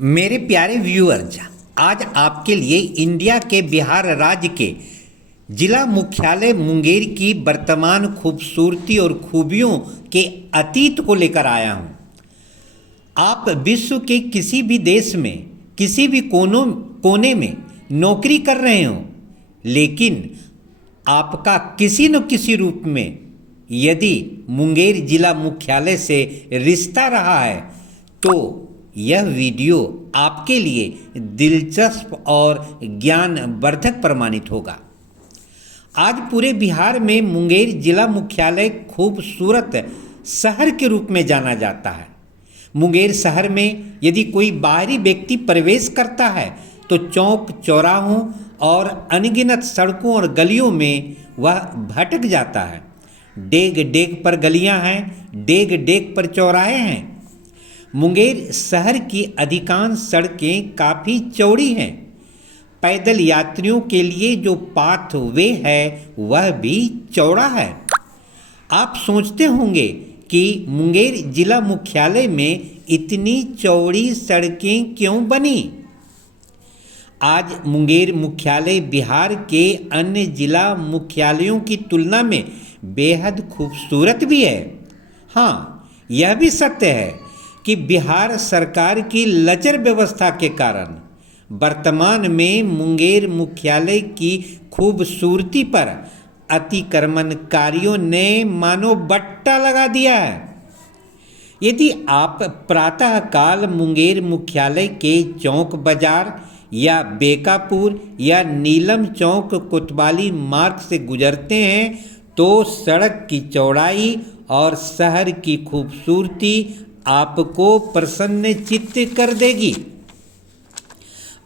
मेरे प्यारे व्यूअर्स, आज आपके लिए इंडिया के बिहार राज्य के जिला मुख्यालय मुंगेर की वर्तमान खूबसूरती और खूबियों के अतीत को लेकर आया हूँ। आप विश्व के किसी भी देश में किसी भी कोने में नौकरी कर रहे हो, लेकिन आपका किसी न किसी रूप में यदि मुंगेर जिला मुख्यालय से रिश्ता रहा है तो यह वीडियो आपके लिए दिलचस्प और ज्ञानवर्धक प्रमाणित होगा। आज पूरे बिहार में मुंगेर जिला मुख्यालय खूबसूरत शहर के रूप में जाना जाता है। मुंगेर शहर में यदि कोई बाहरी व्यक्ति प्रवेश करता है तो चौक चौराहों और अनगिनत सड़कों और गलियों में वह भटक जाता है। डेग डेग पर गलियां हैं, डेग डेग पर चौराहे हैं। मुंगेर शहर की अधिकांश सड़कें काफ़ी चौड़ी हैं। पैदल यात्रियों के लिए जो पाथवे है वह भी चौड़ा है। आप सोचते होंगे कि मुंगेर जिला मुख्यालय में इतनी चौड़ी सड़कें क्यों बनी। आज मुंगेर मुख्यालय बिहार के अन्य जिला मुख्यालयों की तुलना में बेहद खूबसूरत भी है। हाँ, यह भी सत्य है कि बिहार सरकार की लचर व्यवस्था के कारण वर्तमान में मुंगेर मुख्यालय की खूबसूरती पर अतिक्रमणकारियों ने मानो बट्टा लगा दिया है। यदि आप प्रातःकाल मुंगेर मुख्यालय के चौक बाजार या बेकापुर या नीलम चौक कोतवाली मार्ग से गुजरते हैं तो सड़क की चौड़ाई और शहर की खूबसूरती आपको प्रसन्नचित्त कर देगी।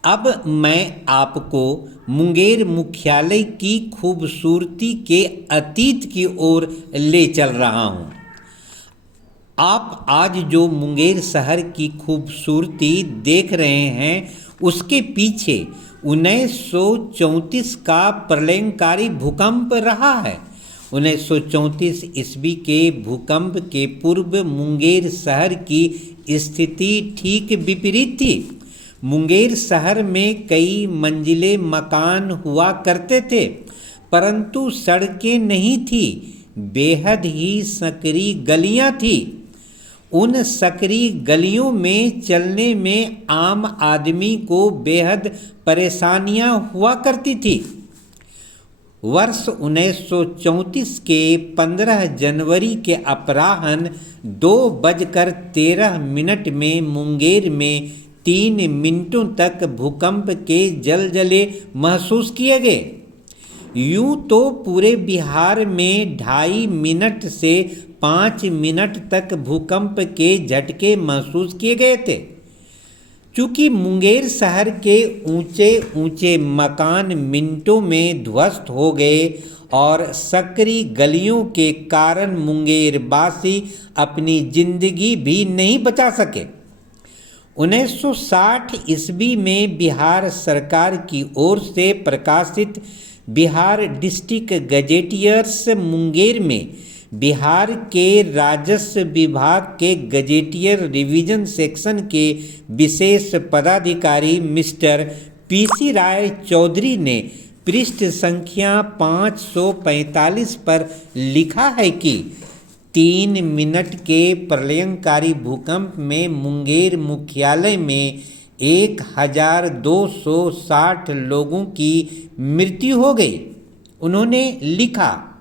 अब मैं आपको मुंगेर मुख्यालय की खूबसूरती के अतीत की ओर ले चल रहा हूँ। आप आज जो मुंगेर शहर की खूबसूरती देख रहे हैं उसके पीछे 1934 का प्रलयंकारी भूकंप रहा है। 1934 ईस्वी के भूकंप के पूर्व मुंगेर शहर की स्थिति ठीक विपरीत थी। मुंगेर शहर में कई मंजिले मकान हुआ करते थे, परंतु सड़कें नहीं थी, बेहद ही संकरी गलियां थी। उन सकरी गलियों में चलने में आम आदमी को बेहद परेशानियां हुआ करती थी। वर्ष 1934 के 15 जनवरी के अपराह्न 2:13 में मुंगेर में 3 मिनटों तक भूकंप के जलजले महसूस किए गए। यूं तो पूरे बिहार में 2.5 मिनट से 5 मिनट तक भूकंप के झटके महसूस किए गए थे। चूँकि मुंगेर शहर के ऊंचे ऊंचे मकान मिनटों में ध्वस्त हो गए और सकरी गलियों के कारण मुंगेरवासी अपनी जिंदगी भी नहीं बचा सके। 1960 ईस्वी में बिहार सरकार की ओर से प्रकाशित बिहार डिस्ट्रिक्ट गजेटियर्स मुंगेर में बिहार के राजस्व विभाग के गजेटियर रिवीजन सेक्शन के विशेष पदाधिकारी मिस्टर पीसी राय चौधरी ने पृष्ठ संख्या 545 पर लिखा है कि 3 मिनट के प्रलयंकारी भूकंप में मुंगेर मुख्यालय में 1260 लोगों की मृत्यु हो गई। उन्होंने लिखा,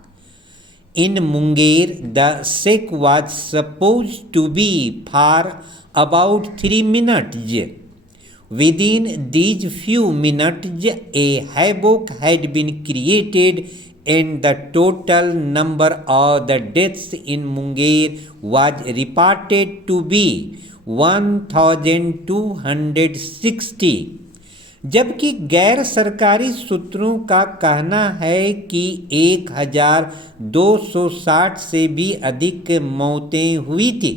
In Munger, the shake was supposed to be for about 3 minutes. Within these few minutes, a havoc had been created and the total number of the deaths in Munger was reported to be 1260। जबकि गैर सरकारी सूत्रों का कहना है कि 1260 से भी अधिक मौतें हुई थी।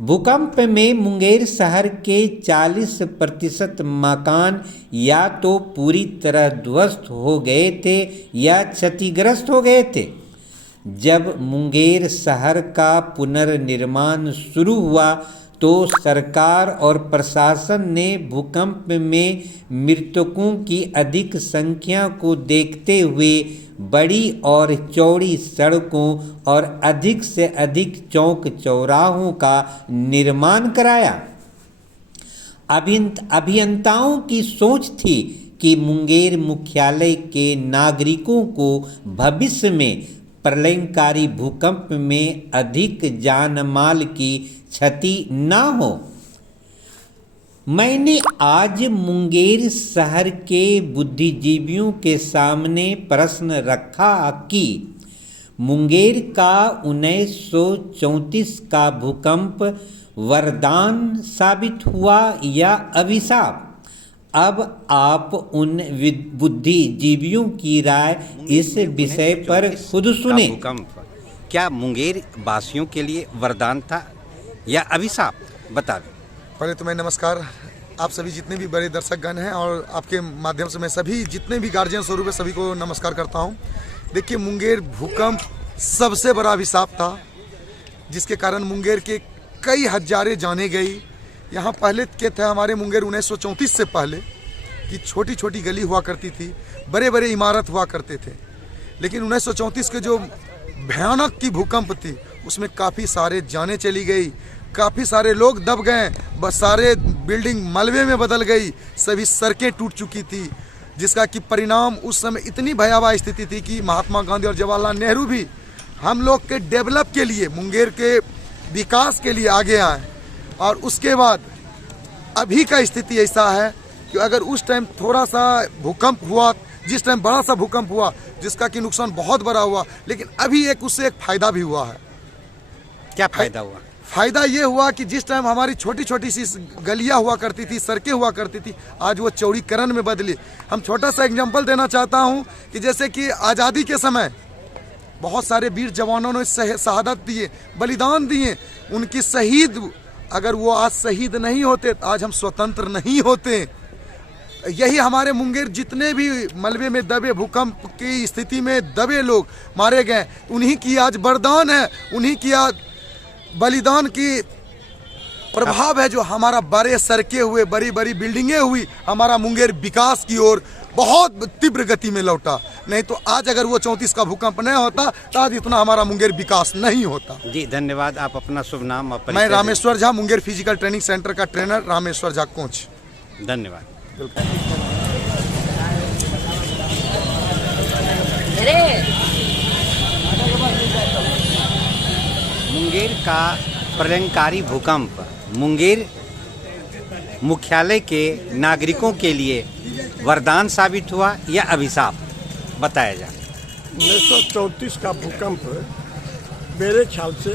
भूकंप में मुंगेर शहर के 40% मकान या तो पूरी तरह ध्वस्त हो गए थे या क्षतिग्रस्त हो गए थे। जब मुंगेर शहर का पुनर्निर्माण शुरू हुआ तो सरकार और प्रशासन ने भूकंप में मृतकों की अधिक संख्या को देखते हुए बड़ी और चौड़ी सड़कों और अधिक से अधिक चौक चौराहों का निर्माण कराया। अभियंताओं की सोच थी कि मुंगेर मुख्यालय के नागरिकों को भविष्य में प्रलयंकारी भूकंप में अधिक जान माल की क्षति न हो। मैंने आज मुंगेर शहर के बुद्धिजीवियों के सामने प्रश्न रखा कि मुंगेर का 1934 का भूकंप वरदान साबित हुआ या अभिशाप। अब आप उन बुद्धिजीवियों की राय इस विषय पर खुद सुने। भूकंप क्या मुंगेर वासियों के लिए वरदान था या अभिशाप, बता दें। पहले तो मैं नमस्कार आप सभी जितने भी बड़े दर्शकगण हैं और आपके माध्यम से मैं सभी जितने भी गार्जियन स्वरूप है सभी को नमस्कार करता हूं। देखिए, मुंगेर भूकंप सबसे बड़ा अभिशाप था जिसके कारण मुंगेर के कई हजारें जाने गई। यहाँ पहले के थे हमारे मुंगेर 1934 से पहले कि छोटी छोटी गली हुआ करती थी, बड़े बड़े इमारत हुआ करते थे, लेकिन 1934 के जो भयानक की भूकंप थी उसमें काफ़ी सारे जानें चली गई, काफ़ी सारे लोग दब गए, बस सारे बिल्डिंग मलबे में बदल गई, सभी सड़कें टूट चुकी थी, जिसका कि परिणाम उस समय इतनी भयावह स्थिति थी कि महात्मा गांधी और जवाहरलाल नेहरू भी हम लोग के डेवलप के लिए, मुंगेर के विकास के लिए आगे आए। और उसके बाद अभी का स्थिति ऐसा है कि अगर उस टाइम थोड़ा सा भूकंप हुआ, जिस टाइम बड़ा सा भूकंप हुआ जिसका कि नुकसान बहुत बड़ा हुआ, लेकिन अभी उससे एक फ़ायदा भी हुआ है। क्या फ़ायदा हुआ? फ़ायदा ये हुआ कि जिस टाइम हमारी छोटी छोटी सी गलियां हुआ करती थी, सड़कें हुआ करती थी, आज वो चौड़ीकरण में बदली। हम छोटा सा एग्जांपल देना चाहता हूं कि जैसे कि आज़ादी के समय बहुत सारे वीर जवानों ने शहादत दिए, बलिदान दिए, उनकी शहीद, अगर वो आज शहीद नहीं होते तो आज हम स्वतंत्र नहीं होते। यही हमारे मुंगेर जितने भी मलबे में दबे, भूकंप की स्थिति में दबे लोग मारे गए, उन्हीं की आज वरदान है, उन्हीं की आज बलिदान की प्रभाव है जो हमारा बड़े सड़कें हुए, बड़ी बड़ी बिल्डिंगें हुई, हमारा मुंगेर विकास की ओर बहुत तीव्र गति में लौटा। नहीं तो आज अगर वो 34 का भूकंप नहीं होता तो आज इतना हमारा मुंगेर विकास नहीं होता। जी धन्यवाद। आप अपना शुभ नाम? मैं Rameshwar Jha, Munger physical training centre का ट्रेनर रामेश्वर झा कोच। धन्यवाद। मुंगेर का प्रलयंकारी भूकंप मुंगेर मुख्यालय के नागरिकों के लिए वरदान साबित हुआ या अभिशाप, बताया जाए। 1934 का भूकंप मेरे ख्याल से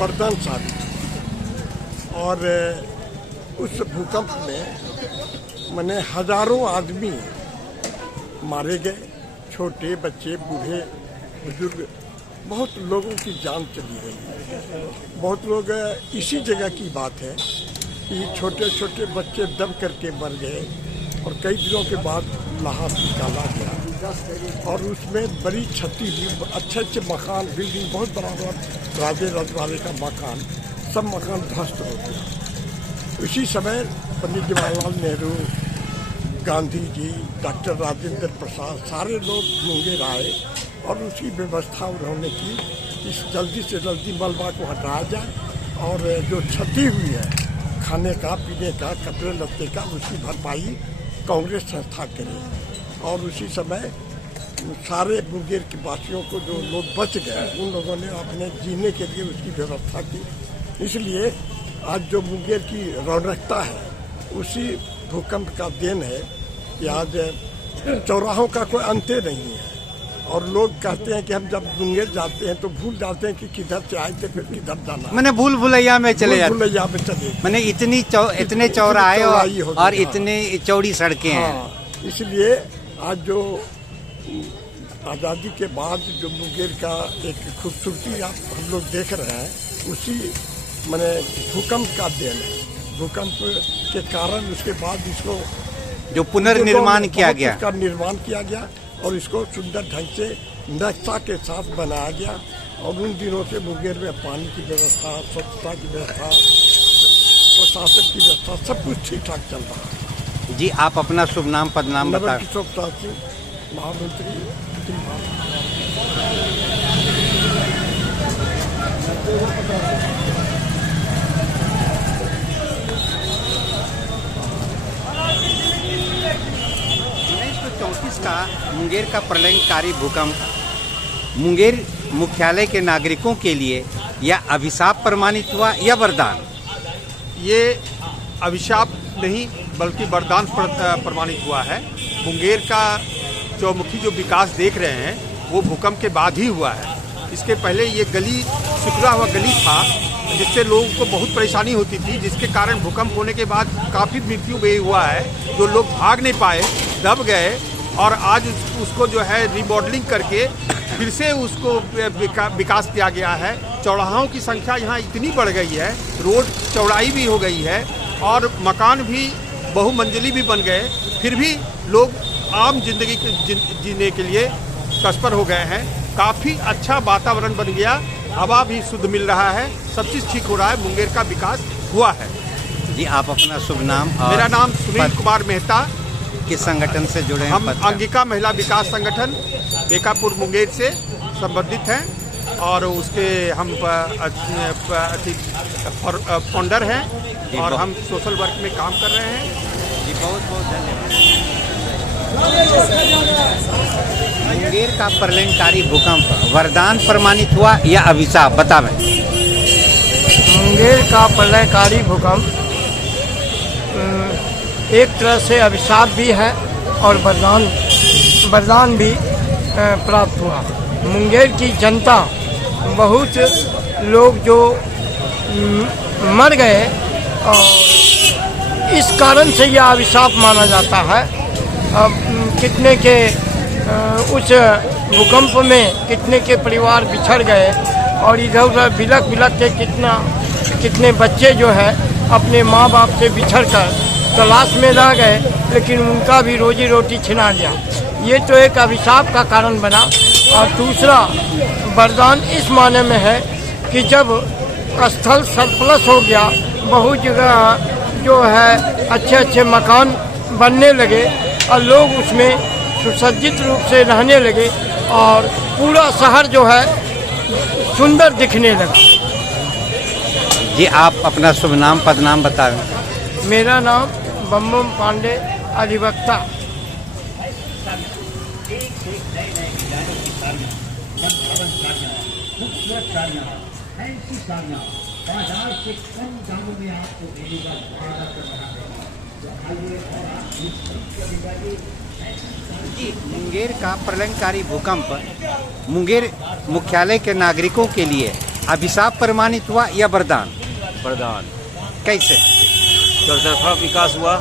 वरदान साबित, और उस भूकंप में मैंने हजारों आदमी मारे गए, छोटे बच्चे, बूढ़े, बुजुर्ग, बहुत लोगों की जान चली गई। बहुत लोग, इसी जगह की बात है कि छोटे छोटे बच्चे दब करके मर गए और कई दिनों के बाद लाश निकाला गया और उसमें बड़ी क्षति हुई। अच्छे अच्छे मकान, बिल्डिंग, बहुत बड़ा बड़ा राजे रजवाड़े का मकान, सब मकान ध्वस्त हो गया। उसी समय पंडित जवाहरलाल नेहरू, गांधी जी, डॉक्टर राजेंद्र प्रसाद, सारे लोग मुंगेर आए और उसकी व्यवस्था उन्होंने की कि जल्दी से जल्दी मलबा को हटाया जाए और जो क्षति हुई है खाने का, पीने का, कपड़े लत्ते का, उसकी भरपाई कांग्रेस संस्था करे। और उसी समय सारे मुंगेर के वासियों को, जो लोग बच गए, उन लोगों ने अपने जीने के लिए उसकी व्यवस्था की। इसलिए आज जो मुंगेर की रौनकता है उसी भूकंप का देन है कि आज चौराहों का कोई अंत नहीं है। और लोग कहते हैं कि हम जब मुंगेर जाते हैं तो भूल जाते हैं कि किधर से आए थे, फिर किधर जाना। मैंने भूल भुलैया में चले जाते, भूलैया में चले, मैंने इतने चौराहे और इतनी चौड़ी सड़कें हैं। इसलिए आज जो आज़ादी के बाद जो मुंगेर का एक खूबसूरती आप हम लोग देख रहे हैं, उसी मैंने भूकंप का देन है। भूकंप के कारण उसके बाद इसको जो पुनर्निर्माण किया गया, इसका निर्माण किया गया और इसको सुंदर ढंग से निष्ठा के साथ बनाया गया और उन दिनों से मुंगेर में पानी की व्यवस्था, स्वच्छता की व्यवस्था, प्रशासन की व्यवस्था सब कुछ ठीक ठाक चल रहा है। जी आप अपना शुभ नाम पद नाम बता। नगर किशोर प्रसाद सिंह, महामंत्री उत्तरी भारत। का मुंगेर का प्रलयकारी भूकंप मुंगेर मुख्यालय के नागरिकों के लिए या अभिशाप प्रमाणित हुआ या वरदान? ये अभिशाप नहीं बल्कि वरदान प्रमाणित हुआ है। मुंगेर का चौमुखी जो विकास देख रहे हैं वो भूकंप के बाद ही हुआ है। इसके पहले ये गली सिकुड़ा हुआ गली था जिससे लोगों को बहुत परेशानी होती थी, जिसके कारण भूकंप होने के बाद काफ़ी मृत्यु भी हुआ है। जो लोग भाग नहीं पाए, दब गए, और आज उसको जो है रिमॉडलिंग करके फिर से उसको विकास किया गया है। चौराहों की संख्या यहाँ इतनी बढ़ गई है, रोड चौड़ाई भी हो गई है और मकान भी बहुमंजिली भी बन गए। फिर भी लोग आम जिंदगी जीने के लिए तत्पर हो गए हैं। काफ़ी अच्छा वातावरण बन गया, हवा भी शुद्ध मिल रहा है, सब चीज़ ठीक हो रहा है, मुंगेर का विकास हुआ है। जी आप अपना शुभ नाम और मेरा नाम सुनील कुमार मेहता। किस संगठन से जुड़े हैं? हम अंगिका महिला विकास संगठन बेकापुर मुंगेर से संबंधित हैं और उसके हम फाउंडर हैं और हम सोशल वर्क में काम कर रहे हैं। जी बहुत बहुत धन्यवाद। मुंगेर का प्रलयकारी भूकंप वरदान प्रमाणित हुआ या अभिशाप, बतावें। मुंगेर का प्रलयकारी भूकंप एक तरह से अभिशाप भी है और वरदान भी प्राप्त हुआ। मुंगेर की जनता, बहुत लोग जो मर गए और इस कारण से यह अभिशाप माना जाता है। कितने के उस भूकंप में कितने के परिवार बिछड़ गए और इधर उधर बिलक के कितने बच्चे जो है अपने माँ बाप से बिछड़ कर तलाश में रह गए, लेकिन उनका भी रोजी रोटी छिना गया। ये तो एक अभिशाप का कारण बना। और दूसरा वरदान इस माने में है कि जब स्थल सरप्लस हो गया, बहुत जगह जो है अच्छे मकान बनने लगे और लोग उसमें सुसज्जित रूप से रहने लगे और पूरा शहर जो है सुंदर दिखने लगा। जी आप अपना शुभ नाम पद नाम बताएं। मेरा नाम बम पांडे, अधिवक्ता। जी मुंगेर का प्रलयकारी भूकंप मुंगेर मुख्यालय के नागरिकों के लिए अभिशाप प्रमाणित हुआ या वरदान? वरदान। कैसे? चौतरफा विकास हुआ।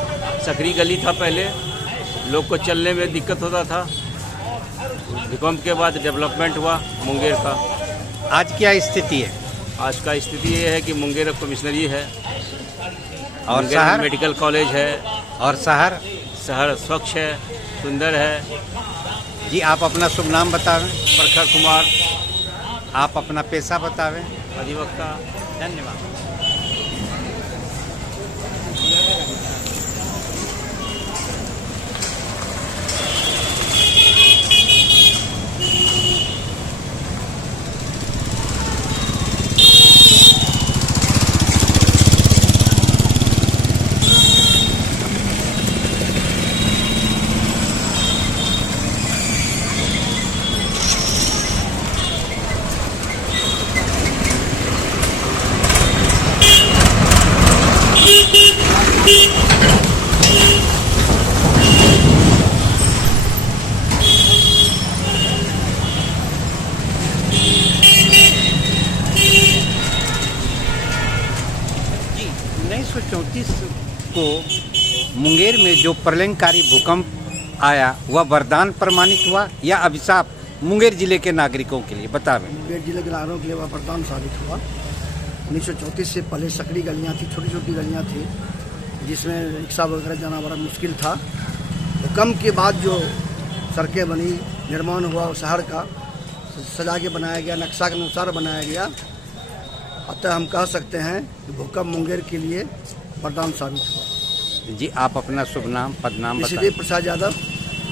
सकरी गली था पहले, लोग को चलने में दिक्कत होता था। भूकंप के बाद डेवलपमेंट हुआ मुंगेर का। आज क्या स्थिति है? आज का स्थिति ये है कि मुंगेर कमिश्नरी है और शहर मेडिकल कॉलेज है और शहर स्वच्छ है, सुंदर है। जी आप अपना शुभ नाम बतावें। प्रखर कुमार, आप अपना पेशा बतावें। अधिवक्ता। धन्यवाद। को मुंगेर में जो प्रलयकारी भूकंप आया वह वरदान प्रमाणित हुआ या अभिशाप मुंगेर जिले के नागरिकों के लिए, बतावें। मुंगेर जिले के नागरिकों के लिए वह वरदान साबित हुआ। 1934 से पहले सकरी गलियाँ थी, छोटी छोटी गलियाँ थी जिसमें रिक्शा वगैरह जाना बड़ा मुश्किल था। भूकंप के बाद जो सड़कें बनी, निर्माण हुआ शहर का, सजा के बनाया गया, नक्शा के अनुसार बनाया गया। अतः हम कह सकते हैं कि भूकंप मुंगेर के लिए वरदान साबित हुआ। जी, आप अपना शुभ नाम पद नाम बताएं। ऋषिदेव प्रसाद यादव,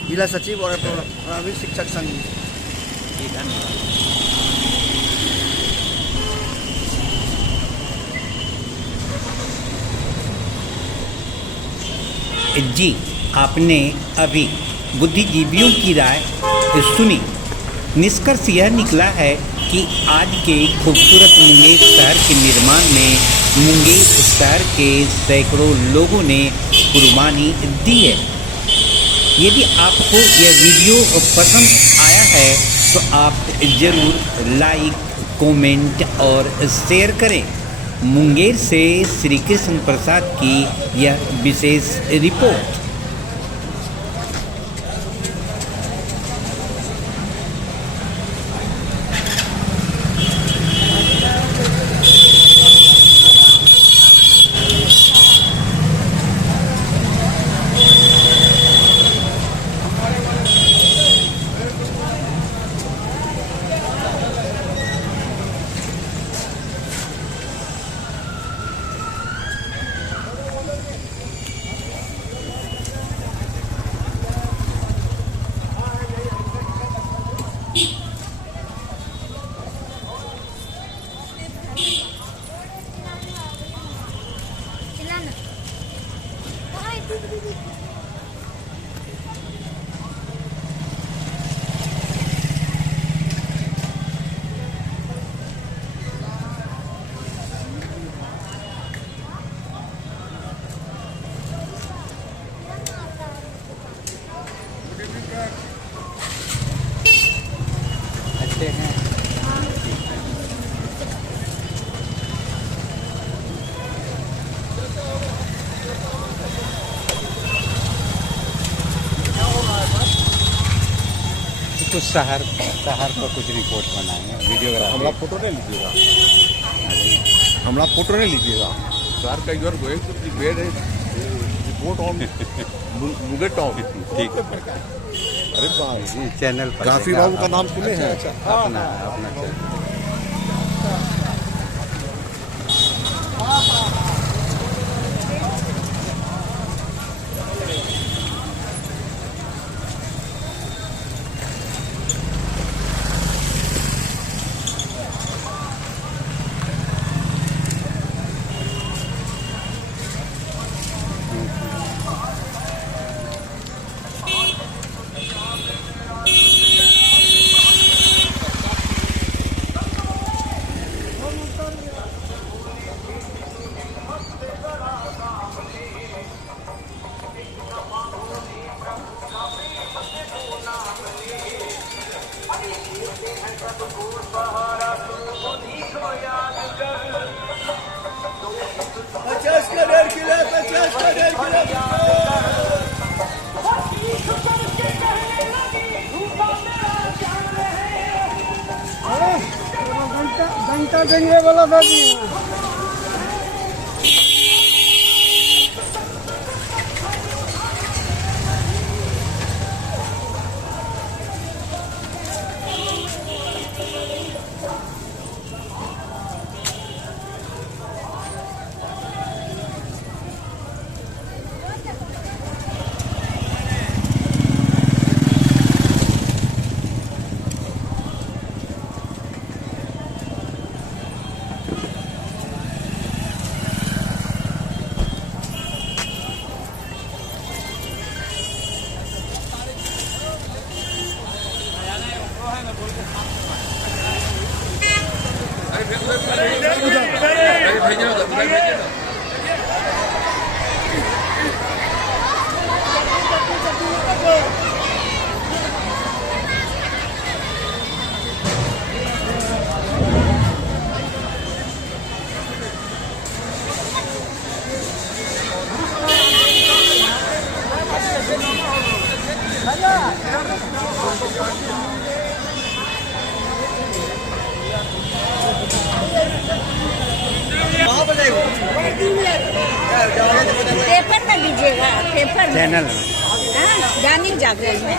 जिला सचिव और प्रारंभिक शिक्षक संघ। जी, धन्यवाद। जी, आपने अभी बुद्धिजीवियों की राय सुनी। निष्कर्ष यह निकला है कि आज के खूबसूरत मुंगेर शहर के निर्माण में मुंगेर शहर के सैकड़ों लोगों ने कुर्बानी दी है। यदि आपको यह वीडियो पसंद आया है तो आप ज़रूर लाइक, कमेंट और शेयर करें। मुंगेर से श्री कृष्ण प्रसाद की यह विशेष रिपोर्ट। अच्छे हैं। कुछ शहर पर कुछ रिपोर्ट बनाएंगे, वीडियोग्राफी। हमारा फोटो नहीं लीजिएगा, हमारा फोटो नहीं लीजिएगा। सर का you're going to prepare report on Munger town. ठीक है। अरे बाप, जी, चैनल पर काफी बाबू का नाम सुने हैं? अपना चैनल। घंटा देंगे वाला था जी। पेपर में दीजिएगा, पेपर में चैनल दैनिक जागरण में।